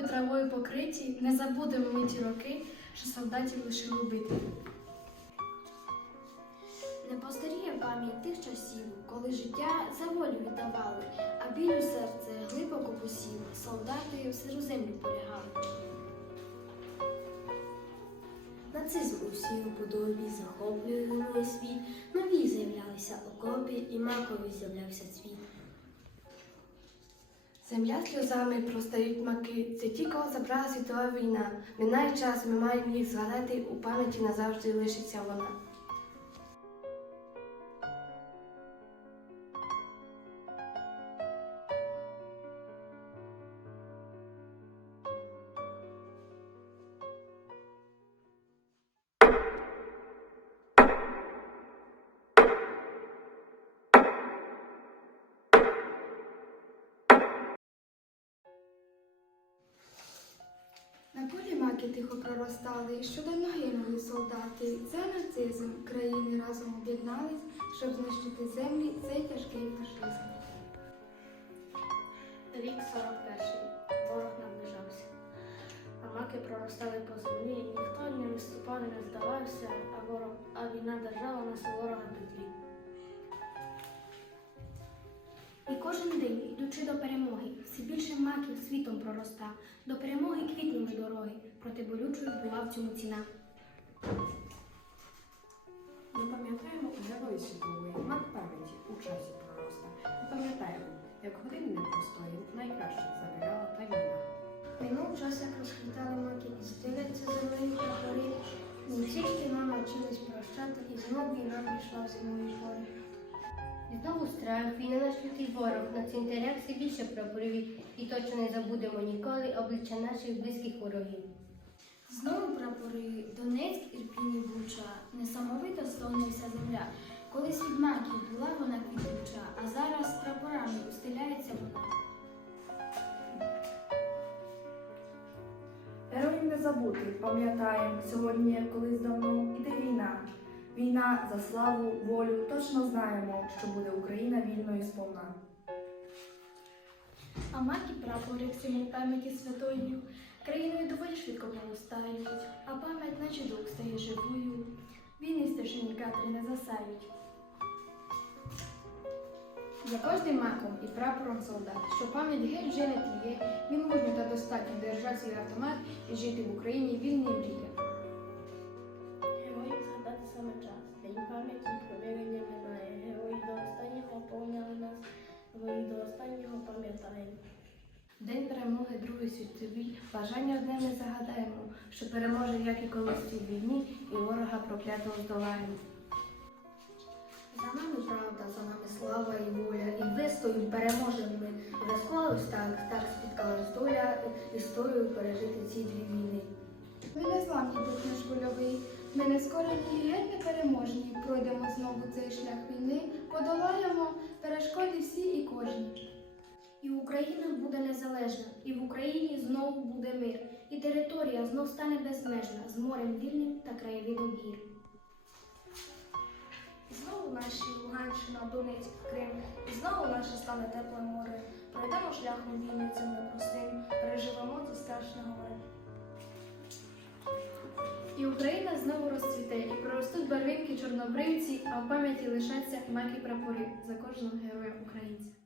окопи травою покриті, не забудемо ми ті роки, що солдатів лишили бити. Не постаріє пам'ять тих часів, коли життя за волю віддавали, а біль у серце глибоко посів, солдати в сиру землю полягали. Нацизм у всій подобі захоплює новий світ, нові з'являлися окопи і макові з'являвся цвіт. Земля сльозами простають маки, це ті, кого забрала світова війна. Минає час, ми маємо їх згадати, у пам'яті назавжди лишиться вона. На полі маки тихо проростали, що давно гинули солдати. За нацизм країни разом об'єднались, щоб знищити землі цей тяжкий фашизм. Рік 41-й. Ворог наближався. А маки проростали по землі, ніхто не виступав, не здавався, а ворог, а війна держала нас у ворога петлі. І кожен день, йдучи до перемоги, все більше маків світом пророста. До перемоги квітнули дороги, проти болючої була в цьому ціна. Ми пам'ятаємо герої світової мак пам'яті у часі пророста. Ми пам'ятаємо, як години непростої найкраще забирала та війна. Минув час, як розхитали маки, стеляться землею прапори. Не тільки нам навчились прощати, і знов війна прийшла в зимові пори. І знову страх, війна наш лютий ворог, на цвинтарях все більше прапорів, і точно не забудемо ніколи обличчя наших близьких ворогів. Знову прапори Донецьк, Ірпінь і Буча, несамовито стогне вся земля. Колись від маків була вона квітуча, а зараз прапорами устеляється вона. Героїв не забути, пам'ятаємо, сьогодні, як колись давно, іде війна. Війна за славу, волю, точно знаємо, що буде Україна вільною сповна. А маки прапори в символ пам'яті святої, країною доволі швидко проростають, а пам'ять наче дух стає живою. Війни страшені кадри не засають. За кожним маком і прапором солдат, що пам'ять геть вже не тліє, він мужньо та достатньо держав свій автомат і жити в Україні вільний мріє. Героїв згадати саме час. День пам'яті і примирення минає. Герої до останнього повняли нас, ми до останнього пам'ятаємо. День перемоги Другої світовій, бажання одне не загадаємо, що переможе, як і колись у війні, і ворога проклятого здолаємо. За нами правда, за нами слава і воля, і вистою переможемо ми. Вже склалось так, так спіткалась доля історію пережити ці дві війни. Ми не зламні дух наш вольовий, ми не скорені і геть непереможні. Пройдемо знову цей шлях війни, подолаємо перешкоди всі і кожні. І Україна буде незалежна, і в Україні знову буде мир, і територія знов стане безмежна з морем вільним та краєвидом гір. Знову наші Луганщина, Донецьк, Крим, і знову наше стане тепле море. Пройдемо шляхом війни цим непростим, переживемо це страшне горе. І Україна знову розцвіте, і проростуть барвинки чорнобривці, а в пам'яті лишаться маки прапори за кожного героя українця.